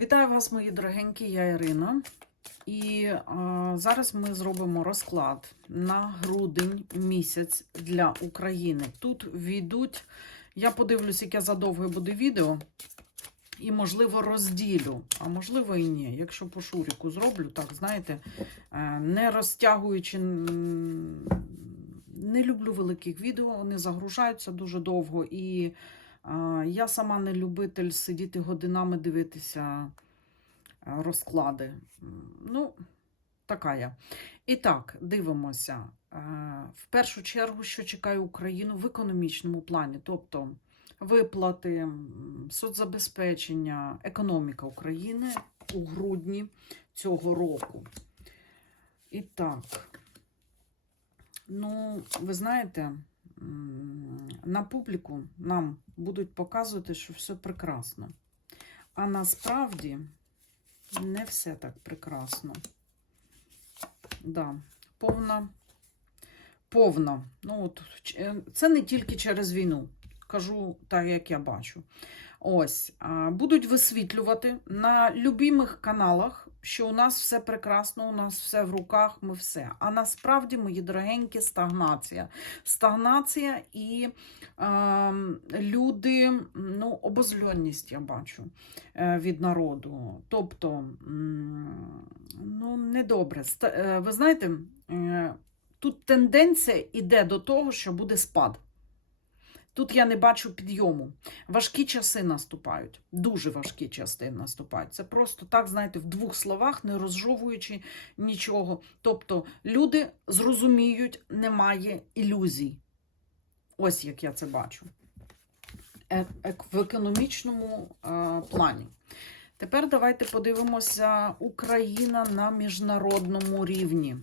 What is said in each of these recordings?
Вітаю вас, мої дорогенькі, я Ірина. І е, зараз ми зробимо розклад на грудень місяць для України. Тут війдуть, я подивлюсь, яке задовге буде відео, і, можливо, розділю, а можливо і ні. Якщо по шуріку зроблю, так, знаєте, е, не розтягуючи, не люблю великих відео, вони загружаються дуже довго. І я сама не любитель сидіти годинами дивитися е, розклади. Ну, така я. І так, дивимося. Е, В першу чергу, що чекає Україну в економічному плані, тобто виплати, соцзабезпечення, економіка України у грудні цього року. І так, ну, ви знаєте, на публіку нам будуть показувати, що все прекрасно. А насправді не все так прекрасно. Да, повна, повна. Ну, от, е, це не тільки через війну. Кажу так, як я бачу. Ось, будуть висвітлювати на любимих каналах, що у нас все прекрасно, у нас все в руках, ми все. А насправді, мої дорогенькі, стагнація. Стагнація і е, люди, ну, обозльонність я бачу е, від народу. Тобто, ну, недобре. Е, Ви знаєте, е, тут тенденція йде до того, що буде спад. Тут я не бачу підйому. Важкі часи наступають. Дуже важкі часи наступають. Це просто так, знаєте, в двох словах, не розжовуючи нічого. Тобто люди зрозуміють, немає ілюзій. Ось як я це бачу. Е- ек- в економічному е, плані. Тепер давайте подивимося Україна на міжнародному рівні.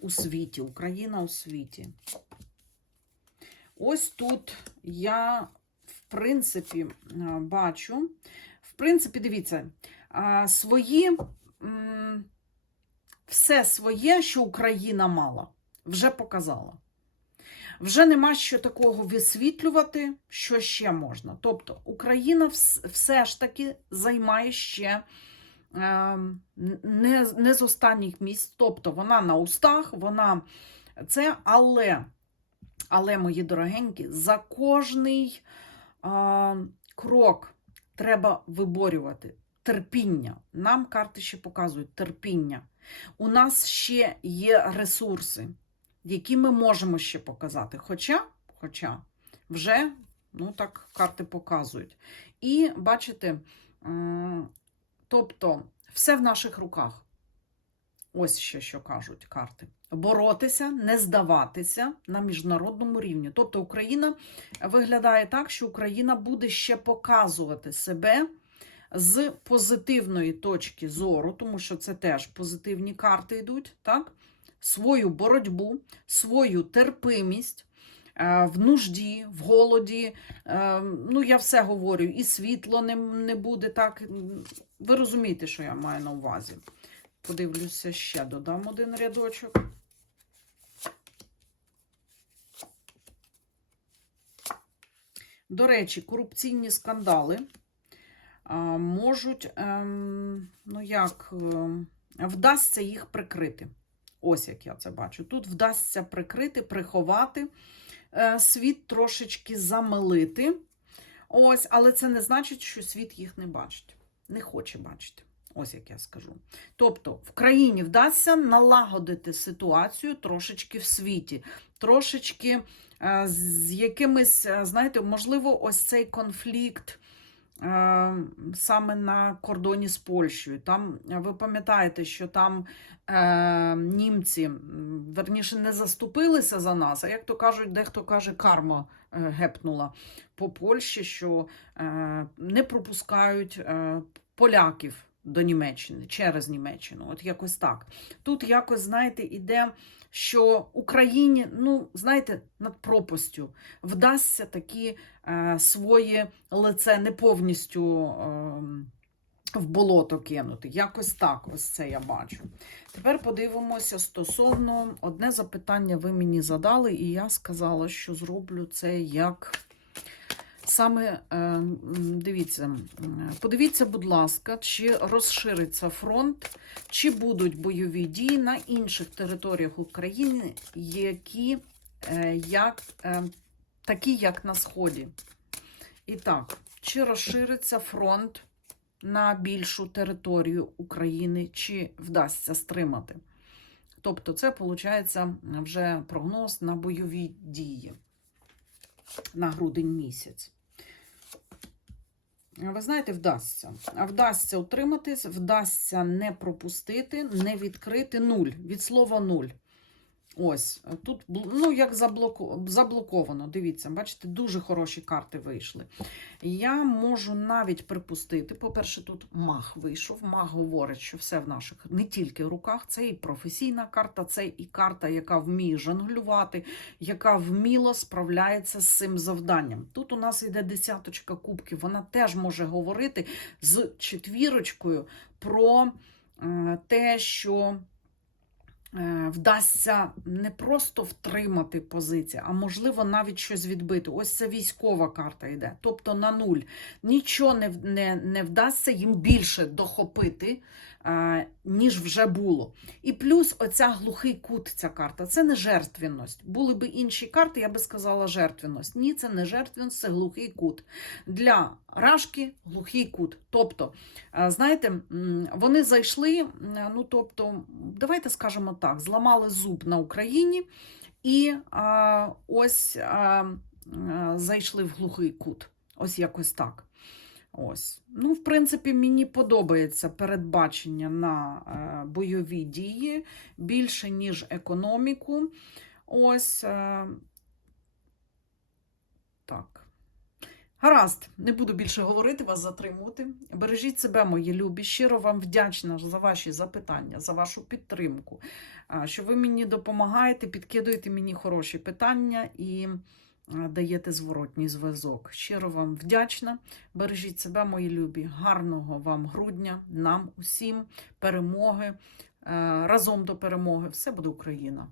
У світі. Україна у світі. Ось тут я, в принципі, бачу. В принципі, дивіться, свої, все своє, що Україна мала, вже показала. Вже нема що такого висвітлювати, що ще можна. Тобто Україна все ж таки займає ще е, не, не з останніх місць. Тобто вона на устах, вона це, але, але, мої дорогенькі, за кожний е, крок треба виборювати терпіння. Нам карти ще показують терпіння. У нас ще є ресурси які ми можемо ще показати. Хоча, хоча вже, ну так, карти показують. І бачите, тобто, все в наших руках. Ось ще що кажуть карти. Боротися, не здаватися на міжнародному рівні. Тобто Україна виглядає так, що Україна буде ще показувати себе з позитивної точки зору, тому що це теж позитивні карти йдуть, так? свою боротьбу, свою терпимість е, в нужді, в голоді. Е, Ну, я все говорю, і світло не, не буде так. Ви розумієте, що я маю на увазі. Подивлюся ще, додам один рядочок. До речі, корупційні скандали можуть, ем, ну як, ем, вдасться їх прикрити. Ось як я це бачу. Тут вдасться прикрити, приховати е, світ трошечки замилити. Ось, але це не значить, що світ їх не бачить, не хоче бачити. Ось як я скажу. Тобто в країні вдасться налагодити ситуацію трошечки в світі, трошечки е, з якимись, е, знаєте, можливо, ось цей конфлікт. е, Саме на кордоні з Польщею. Там ви пам'ятаєте, що там е, німці верніше не заступилися за нас, а як то кажуть, дехто каже, карма гепнула по Польщі, що е, не пропускають е, поляків до Німеччини через Німеччину. От якось так. Тут якось, знаєте, іде, що Україні, ну, знаєте, над пропастю вдасться такі е, своє лице не повністю. Е, в болото кинути. Якось так, ось це я бачу. Тепер подивимося стосовно одне запитання ви мені задали, і я сказала, що зроблю це як саме е, дивіться, подивіться, будь ласка, чи розшириться фронт, чи будуть бойові дії на інших територіях України, які е, як, е, такі, як на Сході. І так, чи розшириться фронт на більшу територію України, чи вдасться стримати? Тобто, це виходить вже прогноз на бойові дії на грудень місяць. Ви знаєте, вдасться. Вдасться утриматись, вдасться не пропустити, не відкрити нуль. Від слова нуль. Ось, тут, ну, як заблоковано. Дивіться, бачите, дуже хороші карти вийшли. Я можу навіть припустити, по-перше, тут маг вийшов. Маг говорить, що все в наших не тільки в руках, це і професійна карта, це і карта, яка вміє жонглювати, яка вміло справляється з цим завданням. Тут у нас йде десяточка кубків, вона теж може говорити з четвірочкою про е, те, що вдасться не просто втримати позиції, а можливо навіть щось відбити. Ось це військова карта йде, тобто на нуль. Нічого не, не, не вдасться їм більше дохопити, е, ніж вже було. І плюс оця глухий кут, ця карта, це не жертвенність. Були б інші карти, я би сказала жертвенність. Ні, це не жертвенність, це глухий кут. Для рашки глухий кут. Тобто, знаєте, вони зайшли, ну тобто, давайте скажемо так, зламали зуб на Україні і а, ось а, зайшли в глухий кут. Ось якось так. Ось. Ну, в принципі, мені подобається передбачення на е, бойові дії більше, ніж економіку. Ось е, так. Гаразд, не буду більше говорити, вас затримувати. Бережіть себе, мої любі. Щиро вам вдячна за ваші запитання, за вашу підтримку, що ви мені допомагаєте, підкидуєте мені хороші питання і даєте зворотній зв'язок. Щиро вам вдячна. Бережіть себе, мої любі. Гарного вам грудня, нам усім перемоги. Е, Разом до перемоги. Все буде Україна!